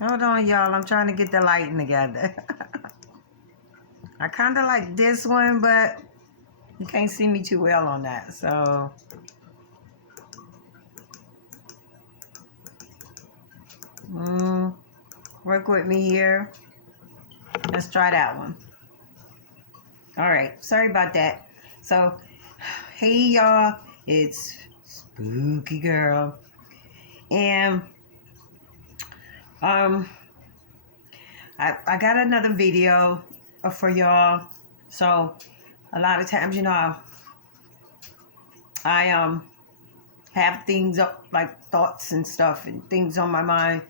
Hold on, y'all. I'm trying to get the lighting together. I kind of like this one, but you can't see me too well on that. So, work with me here. Let's try that one. All right. Sorry about that. So, hey, y'all. It's Spooky Girl. And, I got another video for y'all. So, a lot of times, I have things up, like thoughts and stuff and things on my mind,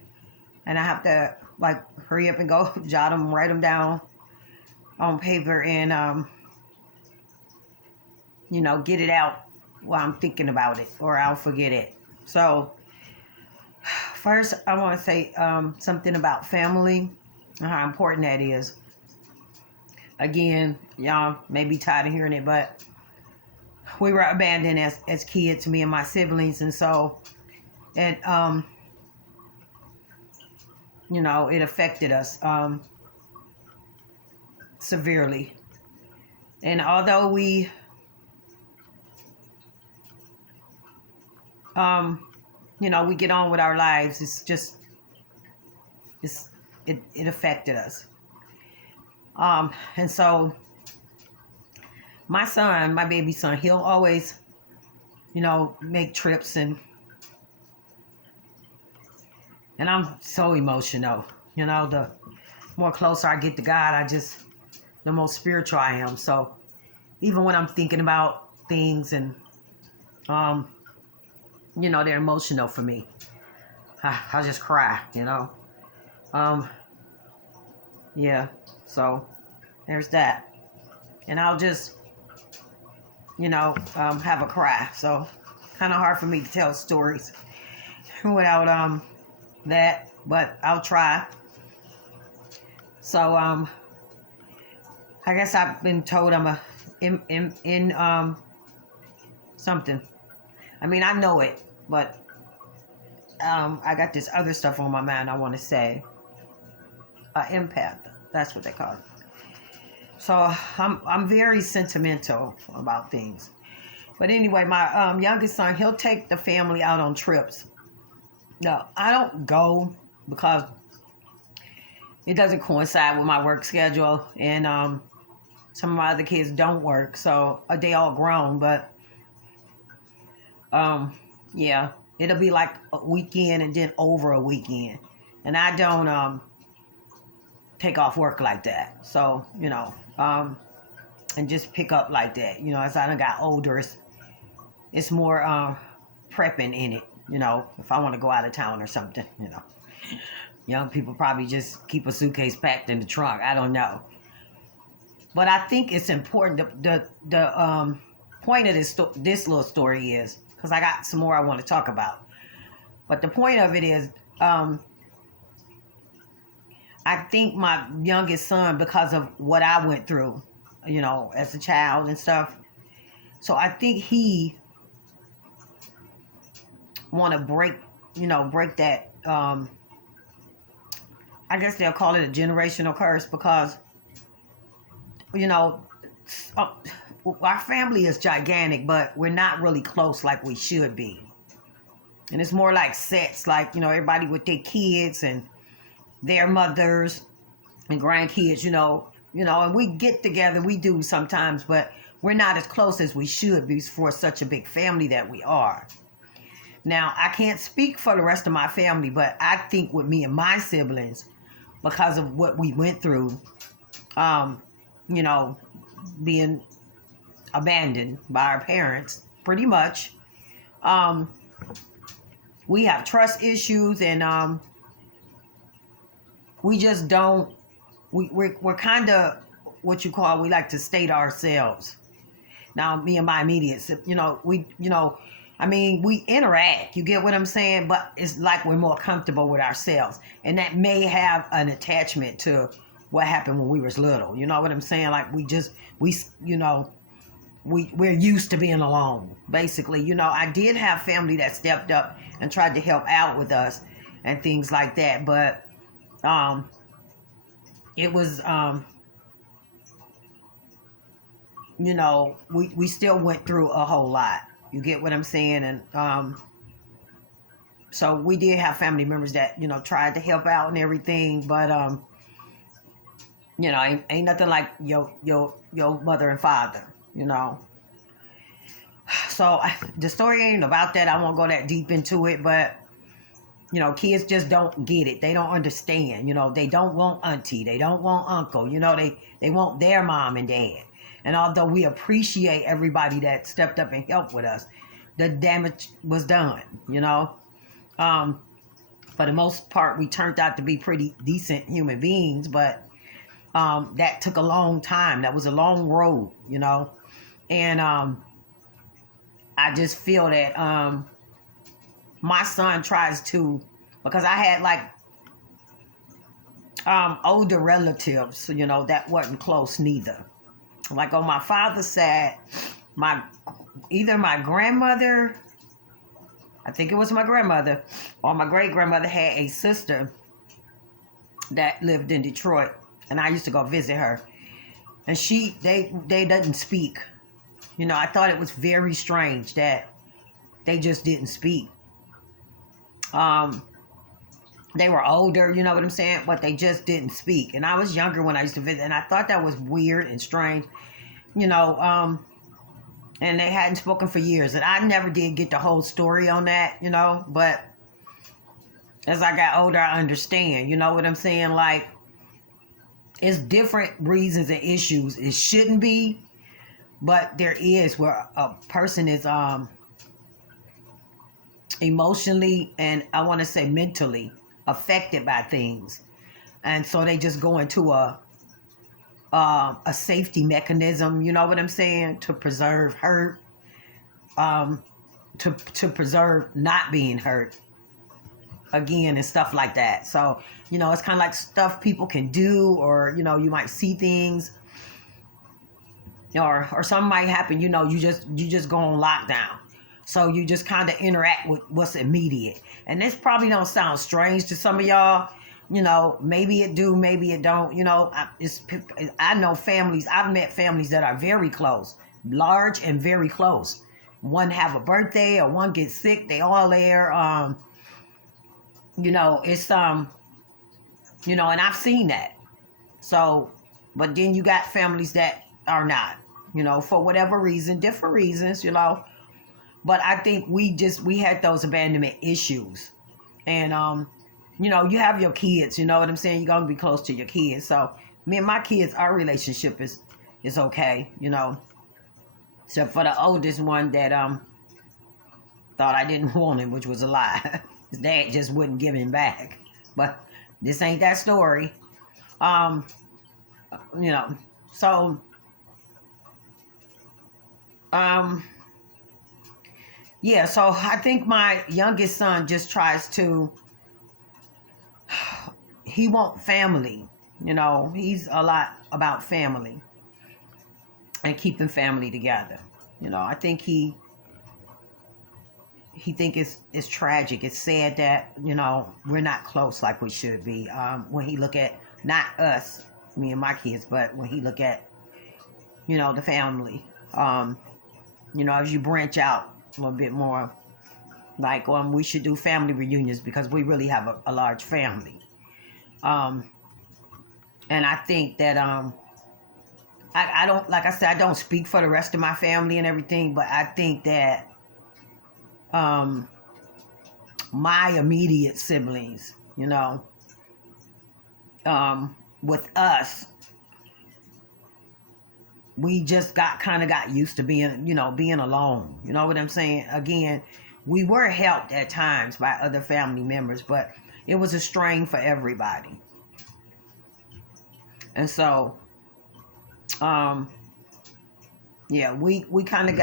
and I have to like hurry up and go jot them, write them down on paper, and get it out while I'm thinking about it, or I'll forget it. So first, I want to say something about family and how important that is. Again, y'all may be tired of hearing it, but we were abandoned as kids, me and my siblings, and so it it affected us severely. And although we we get on with our lives, it affected us. And so my son, my baby son, he'll always make trips, and I'm so emotional. The more closer I get to God, the more spiritual I am. So even when I'm thinking about things and they're emotional for me, I just cry. Yeah. So there's that, and I'll just have a cry. So kind of hard for me to tell stories without that, but I'll try. So I guess I've been told I'm in something. I mean, I know it, but I got this other stuff on my mind I want to say. Empath, that's what they call it. So I'm very sentimental about things. But anyway, my youngest son, he'll take the family out on trips. No, I don't go because it doesn't coincide with my work schedule, and some of my other kids don't work, so they all grown. But yeah, it'll be like a weekend and then over a weekend, and I don't take off work like that. So and just pick up like that. As I done got older, it's more prepping in it. If I want to go out of town or something. Young people probably just keep a suitcase packed in the trunk. I don't know. But I think it's important. The point of this little story is, because I got some more I want to talk about. But the point of it is, I think my youngest son, because of what I went through, as a child and stuff, so I think he want to break that. I guess they'll call it a generational curse, because our family is gigantic, but we're not really close like we should be. And it's more like sets, like everybody with their kids and their mothers and grandkids, and we get together, we do sometimes, but we're not as close as we should be for such a big family that we are. Now, I can't speak for the rest of my family, but I think with me and my siblings, because of what we went through, being abandoned by our parents, pretty much, we have trust issues, and we just don't. We're kind of what you call, we like to state ourselves. Now, me and my immediates, we interact. You get what I'm saying? But it's like we're more comfortable with ourselves, and that may have an attachment to what happened when we was little. You know what I'm saying? Like we're used to being alone. Basically, I did have family that stepped up and tried to help out with us and things like that, but um, it was, we still went through a whole lot. You get what I'm saying? And so we did have family members that, tried to help out and everything, but ain't nothing like your mother and father, So the story ain't about that. I won't go that deep into it, but kids just don't get it. They don't understand. They don't want auntie. They don't want uncle. They want their mom and dad. And although we appreciate everybody that stepped up and helped with us, the damage was done. Um, for the most part, we turned out to be pretty decent human beings, but that took a long time. That was a long road. And I just feel that my son tries to, because I had like older relatives, that wasn't close neither. Like on my father's side, either my grandmother, I think it was my grandmother, or my great grandmother had a sister that lived in Detroit, and I used to go visit her, and they didn't speak. I thought it was very strange that they just didn't speak. They were older, you know what I'm saying? But they just didn't speak. And I was younger when I used to visit, and I thought that was weird and strange, and they hadn't spoken for years. And I never did get the whole story on that, but as I got older, I understand, you know what I'm saying? Like, it's different reasons and issues. It shouldn't be, but there is where a person is emotionally and I want to say mentally affected by things, and so they just go into a safety mechanism, you know what I'm saying, to preserve hurt, to preserve not being hurt again and stuff like that. So it's kind of like stuff people can do, or you might see things, or something might happen. You just go on lockdown. So you just kind of interact with what's immediate. And this probably don't sound strange to some of y'all. Maybe it do, maybe it don't. I know families, I've met families that are very close, large and very close. One have a birthday or one gets sick, they all there. It's and I've seen that. So, but then you got families that are not, for whatever reason, different reasons, But I think we had those abandonment issues. And, you have your kids, you know what I'm saying? You're going to be close to your kids. So me and my kids, our relationship is okay, Except for the oldest one that thought I didn't want him, which was a lie. His dad just wouldn't give him back. But this ain't that story. So yeah, so I think my youngest son just tries to, he want family, he's a lot about family and keeping family together. I think he think it's tragic. It's sad that, we're not close like we should be. When he look at, not us, me and my kids, but when he look at, the family, as you branch out a little bit more, like we should do family reunions because we really have a large family. And I think that I don't, like I said, I don't speak for the rest of my family and everything, but I think that my immediate siblings, with us, we just got used to being alone. You know what I'm saying? Again, we were helped at times by other family members, but it was a strain for everybody. And so, yeah, we kind of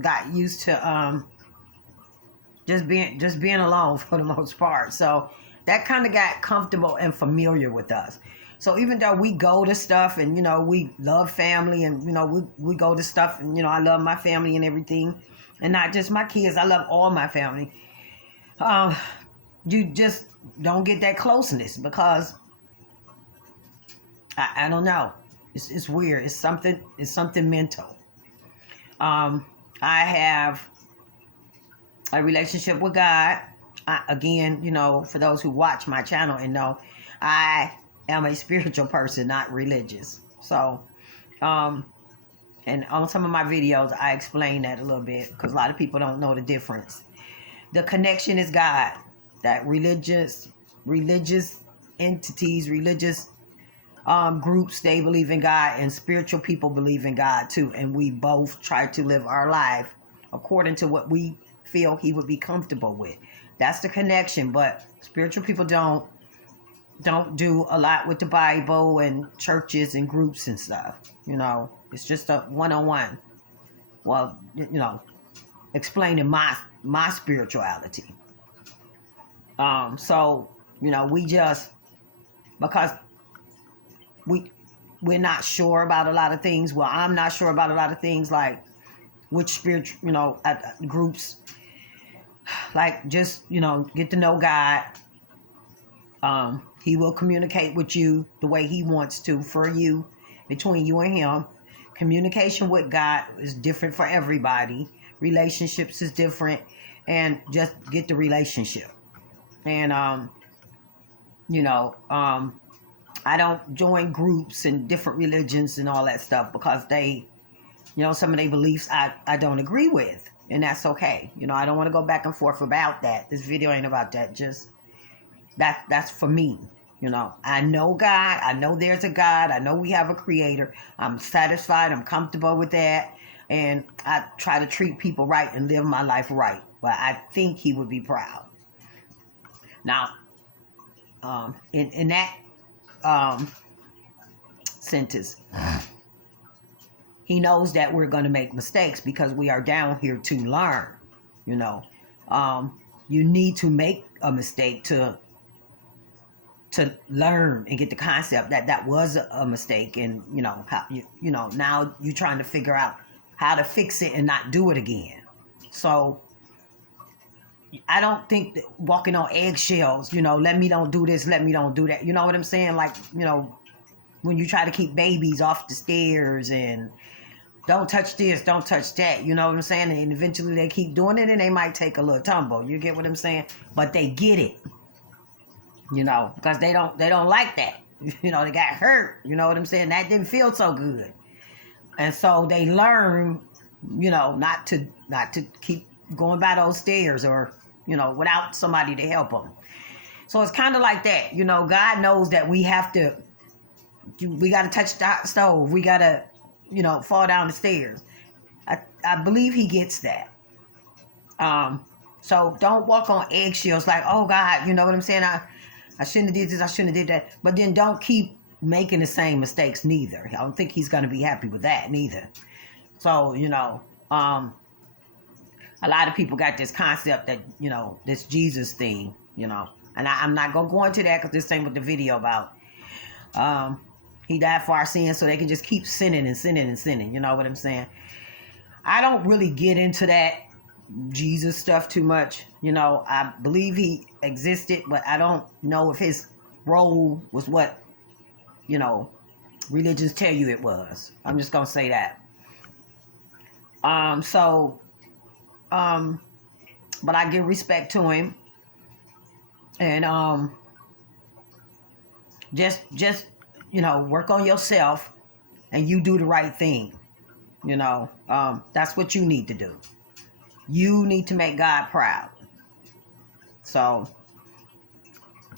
got used to just being alone for the most part. So that kind of got comfortable and familiar with us. So even though we go to stuff and, we love family and, we go to stuff and, I love my family and everything, and not just my kids, I love all my family. you just don't get that closeness because I don't know. It's weird. It's something mental. I have a relationship with God. Again, for those who watch my channel and know, I am a spiritual person, not religious. So, um, and on some of my videos, I explain that a little bit because a lot of people don't know the difference. The connection is God. That religious entities, religious groups, they believe in God, and spiritual people believe in God too. And we both try to live our life according to what we feel He would be comfortable with. That's the connection. But spiritual people don't do a lot with the Bible and churches and groups and stuff. It's just a one-on-one. Well, explaining my spirituality. So we just because we're not sure about a lot of things. Well, I'm not sure about a lot of things, like which spiritual, groups, like just, get to know God. He will communicate with you the way He wants to for you, between you and Him. Communication with God is different for everybody. Relationships is different, and just get the relationship. And I don't join groups and different religions and all that stuff because they, some of their beliefs I don't agree with. And that's okay. I don't want to go back and forth about that. This video ain't about that. Just that's for me. I know God. I know there's a God. I know we have a creator. I'm satisfied. I'm comfortable with that. And I try to treat people right and live my life right. But I think He would be proud. Now, in that sentence, He knows that we're going to make mistakes because we are down here to learn. You need to make a mistake to learn and get the concept that was a mistake, and how now you're trying to figure out how to fix it and not do it again. So I don't think that walking on eggshells, let me don't do this, let me don't do that. You know what I'm saying? Like, when you try to keep babies off the stairs and don't touch this, don't touch that. You know what I'm saying? And eventually they keep doing it and they might take a little tumble. You get what I'm saying? But they get it, because they don't like that. They got hurt. You know what I'm saying? That didn't feel so good. And so they learn, not to keep going by those stairs or, without somebody to help them. So it's kind of like that. God knows that we got to touch the stove. We got to, fall down the stairs. I believe He gets that. So don't walk on eggshells like, oh God, you know what I'm saying? I shouldn't have did this, I shouldn't have did that. But then don't keep making the same mistakes neither. I don't think He's going to be happy with that neither. So, a lot of people got this concept that, this Jesus thing, and I'm not going to go into that because this ain't what the video about. He died for our sins so they can just keep sinning and sinning and sinning. You know what I'm saying? I don't really get into that Jesus stuff too much. I believe He existed, but I don't know if His role was what, religions tell you it was. I'm just going to say that. But I give respect to Him. And just work on yourself and you do the right thing. That's what you need to do. You need to make God proud. So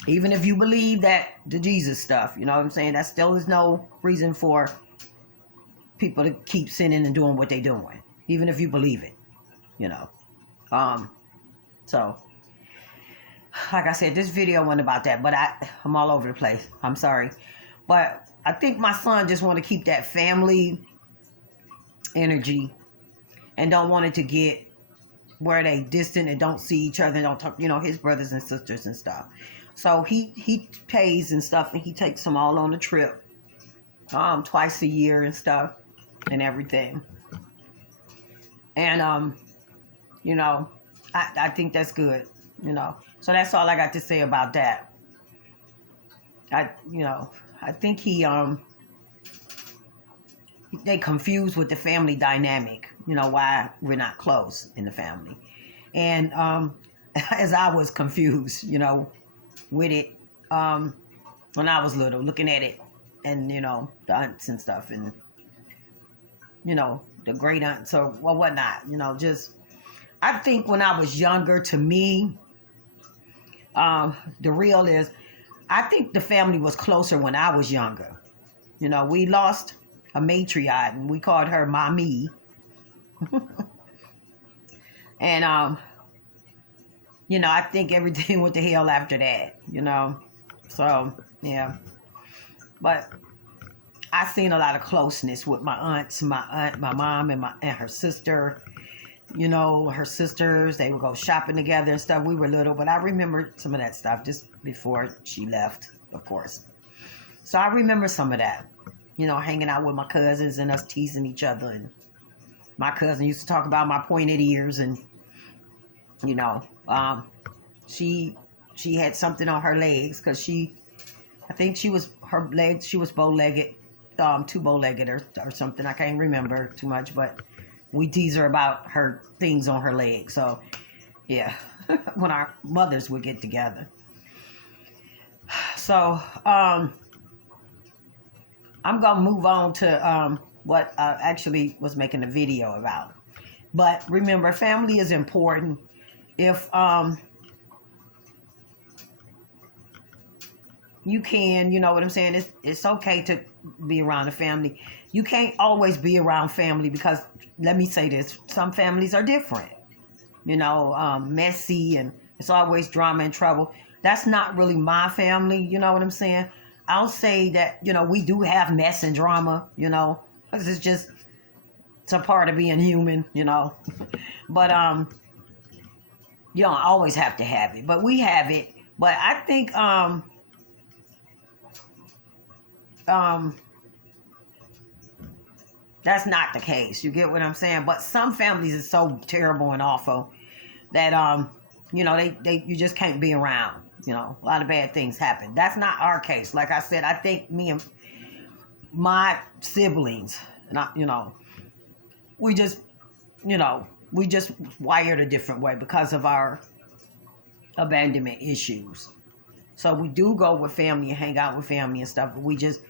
even if you believe that the Jesus stuff, you know what I'm saying, that still is no reason for people to keep sinning and doing what they're doing, even if you believe it. So like I said, this video wasn't about that, but I'm all over the place. I'm sorry. But I think my son just want to keep that family energy and don't want it to get where they distant and don't see each other, don't talk, his brothers and sisters and stuff. So he pays and stuff, and he takes them all on a trip twice a year and stuff and everything. And I think that's good, So that's all I got to say about that. I, I think they confused with the family dynamic. Why we're not close in the family, and as I was confused, with it, um, when I was little, looking at it, and the aunts and stuff, and the great aunts or whatnot. Just I think when I was younger, to me, the real is, I think the family was closer when I was younger. We lost a matriarch, and we called her Mommy, and I think everything went to hell after that. So yeah, but I seen a lot of closeness with my aunts, my mom, and her sister. Her sisters, they would go shopping together and stuff. We were little, but I remember some of that stuff just before she left, of course. So I remember some of that, hanging out with my cousins and us teasing each other. And my cousin used to talk about my pointed ears, and you know, um, she she had something on her legs because I think her legs, she was bow-legged, two bow-legged or something. I can't remember too much, but we tease her about her things on her legs. So yeah, when our mothers would get together. So I'm gonna move on to what I actually was making a video about. But remember, family is important. If you can, you know what I'm saying? It's okay to be around the family. You can't always be around family because, let me say this, some families are different. Messy, and it's always drama and trouble. That's not really my family, you know what I'm saying? I'll say that, we do have mess and drama, because it's a part of being human. But you don't always have to have it. But we have it. But I think um that's not the case. You get what I'm saying? But some families is so terrible and awful that they you just can't be around. A lot of bad things happen. That's not our case. Like I said, I think me and my siblings, not we just we just wired a different way because of our abandonment issues. So we do go with family and hang out with family and stuff, but we just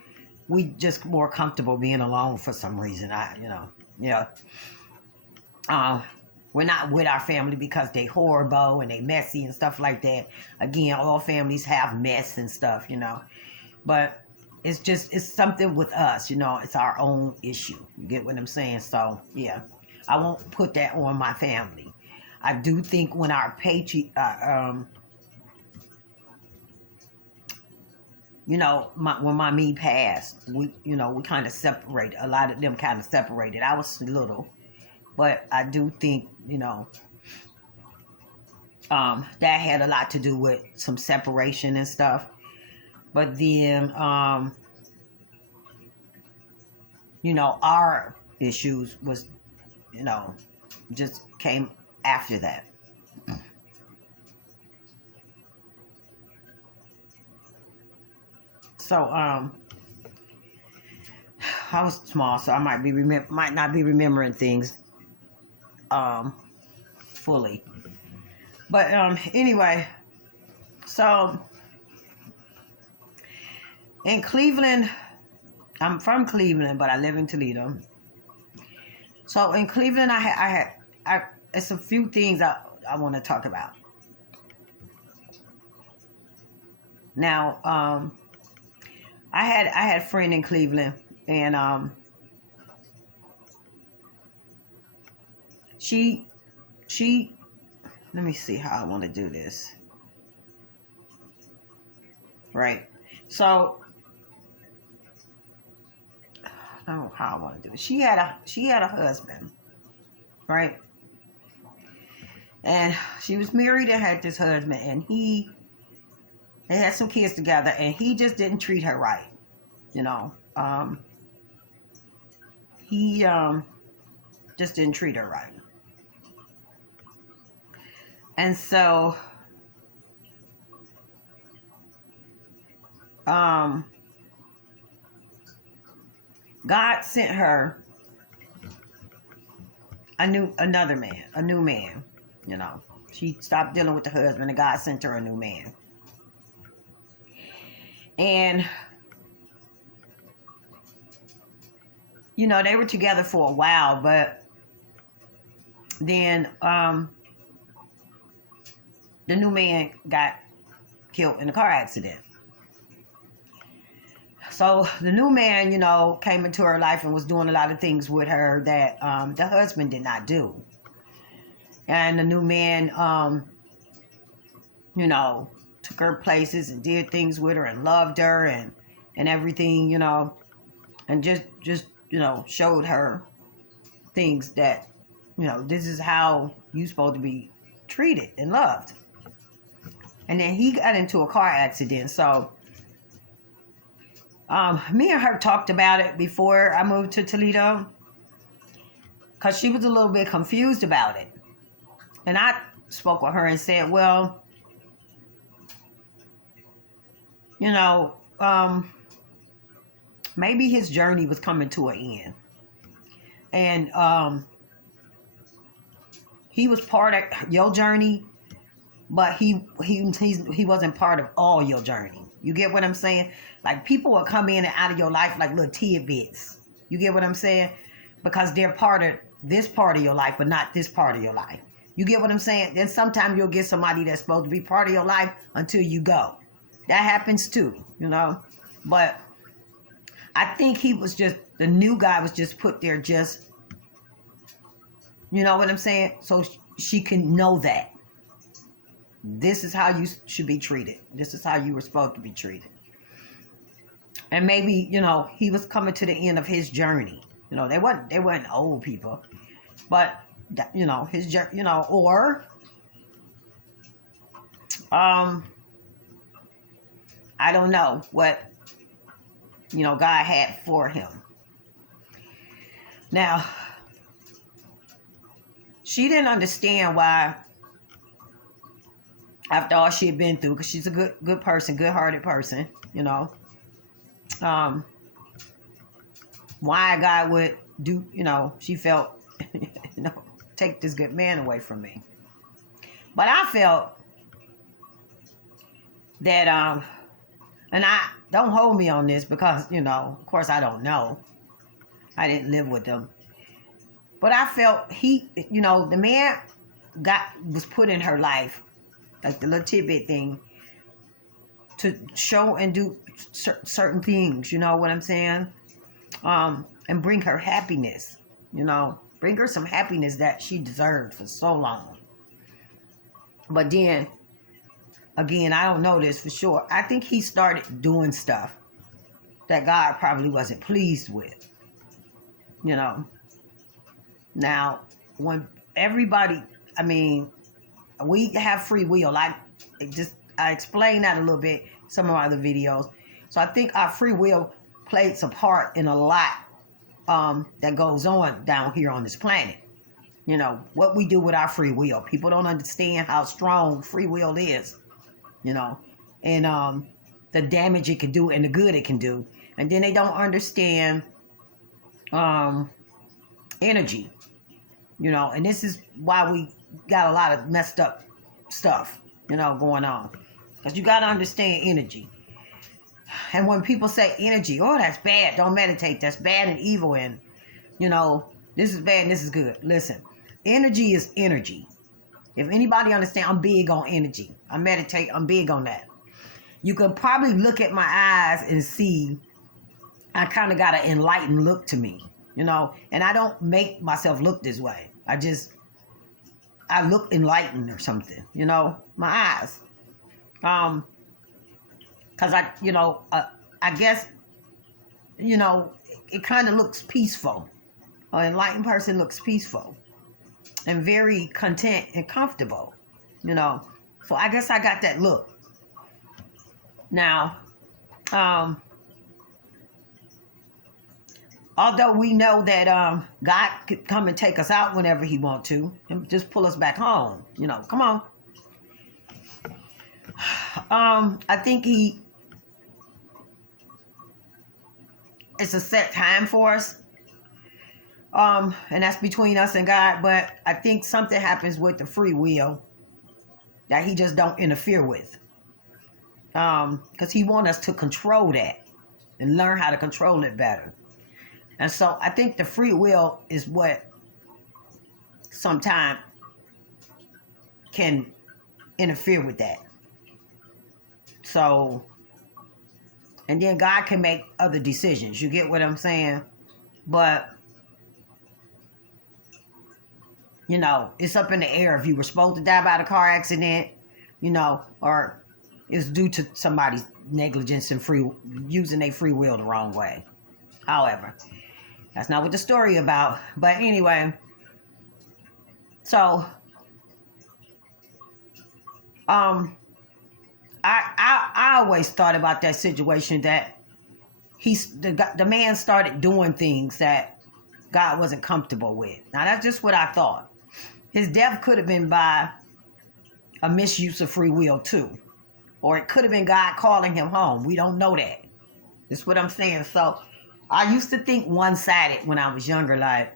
more comfortable being alone for some reason. Yeah. Uh, we're not with our family because they horrible and they messy and stuff like that. Again, all families have mess and stuff. But it's something with us. It's our own issue. You get what I'm saying? So yeah, I won't put that on my family. I do think when our when my me passed, we kind of separated. A lot of them kind of separated. I was little, but I do think, that had a lot to do with some separation and stuff. But then, our issues was, just came after that. So, I was small, so I might not be remembering things fully. But anyway, so in Cleveland, I'm from Cleveland, but I live in Toledo. So in Cleveland, it's a few things I want to talk about. Now, I had a friend in Cleveland, and she she let me see how I want to do this. Right. So, I don't know how I want to do it. She had a husband, right? And she was married and had this husband, and they had some kids together, and he just didn't treat her right. You know, he just didn't treat her right, and so um, God sent her a new man. You know, she stopped dealing with the husband, and God sent her a new man. And you know, they were together for a while, but then the new man got killed in a car accident. So the new man, you know, came into her life and was doing a lot of things with her that the husband did not do. And the new man, you know, took her places and did things with her and loved her and everything, you know, and just you know, showed her things that, you know, this is how you supposed to be treated and loved. And then he got into a car accident. So me and her talked about it before I moved to Toledo, because she was a little bit confused about it. And I spoke with her and said, well, you know, maybe his journey was coming to an end. And he was part of your journey, but he wasn't part of all your journey. You get what I'm saying? Like, people will come in and out of your life like little tidbits. You get what I'm saying? Because they're part of this part of your life, but not this part of your life. You get what I'm saying? Then sometimes you'll get somebody that's supposed to be part of your life until you go. That happens too, you know? But I think he was just, the new guy was just put there just, you know what I'm saying? So she can know that this is how you should be treated. This is how you were supposed to be treated. And maybe, you know, he was coming to the end of his journey. You know, they weren't old people, but you know, his journey, you know, or I don't know what, you know, God had for him. Now, she didn't understand why, after all she had been through, because she's a good person, good-hearted person, you know, why God would do, you know, she felt, you know, take this good man away from me. But I felt that, and I don't hold me on this because, you know, of course I don't know. I didn't live with them. But I felt he, you know, the man was put in her life, like the little tidbit thing, to show and do certain things, you know what I'm saying? And bring her happiness, you know, bring her some happiness that she deserved for so long. But then, again, I don't know this for sure. I think he started doing stuff that God probably wasn't pleased with, you know. Now, when everybody, I mean, we have free will. I explained that a little bit in some of my other videos. So I think our free will plays a part in a lot that goes on down here on this planet. You know, what we do with our free will. People don't understand how strong free will is, you know, and the damage it can do and the good it can do. And then they don't understand energy, you know, and this is why we got a lot of messed up stuff, you know, going on. Because you got to understand energy. And when people say energy, oh, that's bad, don't meditate, that's bad and evil, and, you know, this is bad and this is good. Listen, energy is energy. If anybody understand, I'm big on energy. I meditate, I'm big on that. You can probably look at my eyes and see I kind of got an enlightened look to me, you know, and I don't make myself look this way. I look enlightened or something, you know, my eyes. Because you know, I guess, you know, it kind of looks peaceful. An enlightened person looks peaceful and very content and comfortable, you know. So I guess I got that look. Now, although we know that God could come and take us out whenever he wants to and just pull us back home, you know, come on. I think he it's a set time for us. And that's between us and God. But I think something happens with the free will that he just don't interfere with. Because he wants us to control that and learn how to control it better. And so I think the free will is what sometimes can interfere with that. So, and then God can make other decisions. You get what I'm saying? But, you know, it's up in the air if you were supposed to die by the car accident, you know, or it's due to somebody's negligence and using their free will the wrong way. However, that's not what the story about. But anyway, so I always thought about that situation that the man started doing things that God wasn't comfortable with. Now that's just what I thought. His death could have been by a misuse of free will too, or it could have been God calling him home. We don't know that. That's what I'm saying. So I used to think one-sided when I was younger, like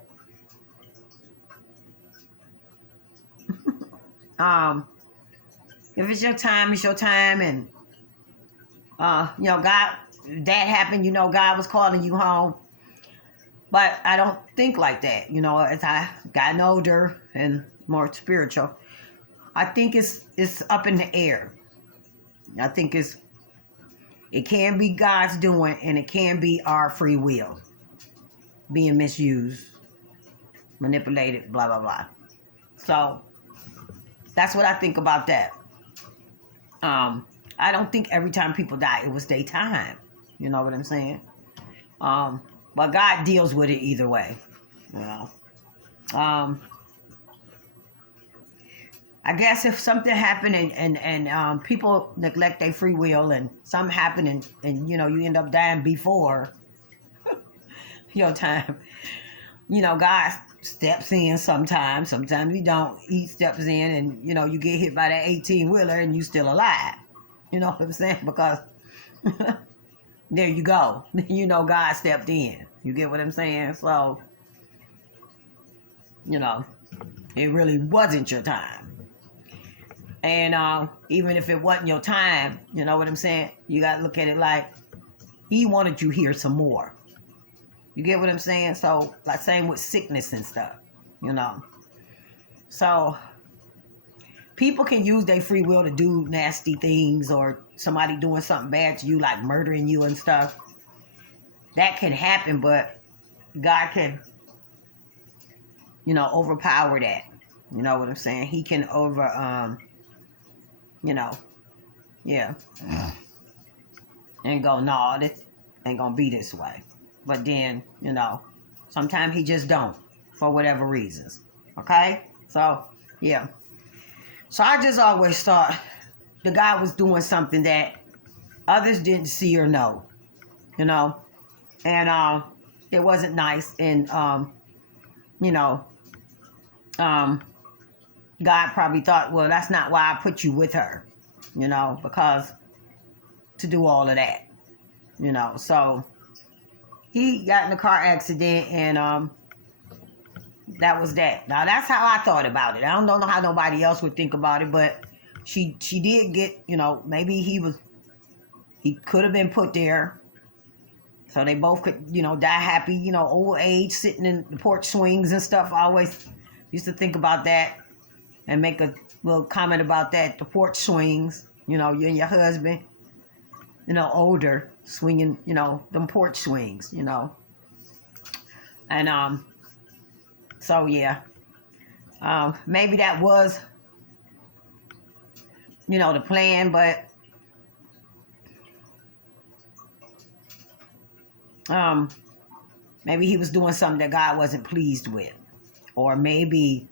if it's your time, it's your time, and you know, God, that happened, you know, God was calling you home. But I don't think like that, you know, as I gotten older and more spiritual. I think it's up in the air. I think it can be God's doing, and it can be our free will being misused, manipulated, blah, blah, blah. So that's what I think about that. I don't think every time people die, it was their time. You know what I'm saying? But God deals with it either way. You know. I guess if something happened and people neglect their free will and something happened and you know you end up dying before your time, you know, God steps in sometimes. Sometimes he don't. He steps in and, you know, you get hit by that 18-wheeler and you still alive. You know what I'm saying? Because there you go. You know, God stepped in. You get what I'm saying? So, you know, it really wasn't your time. And even if it wasn't your time, you know what I'm saying? You got to look at it like he wanted you here some more. You get what I'm saying? So, like, same with sickness and stuff, you know. So, people can use their free will to do nasty things, or somebody doing something bad to you, like murdering you and stuff. That can happen, but God can, you know, overpower that. You know what I'm saying? He can you know, yeah. And go, no, this ain't gonna be this way. But then, you know, sometimes he just don't, for whatever reasons. Okay? So, yeah. So I just always thought the guy was doing something that others didn't see or know, you know? And it wasn't nice. And, you know, God probably thought, well, that's not why I put you with her, you know, because to do all of that, you know. So he got in a car accident, and that was that. Now that's how I thought about it. I don't know how nobody else would think about it, but she did get, you know, maybe he could have been put there so they both could, you know, die happy, you know, old age, sitting in the porch swings and stuff. I always used to think about that and make a little comment about that. The porch swings, you know, you and your husband, you know, older, swinging, you know, them porch swings, you know. And so yeah, maybe that was, you know, the plan, but maybe he was doing something that God wasn't pleased with, or maybe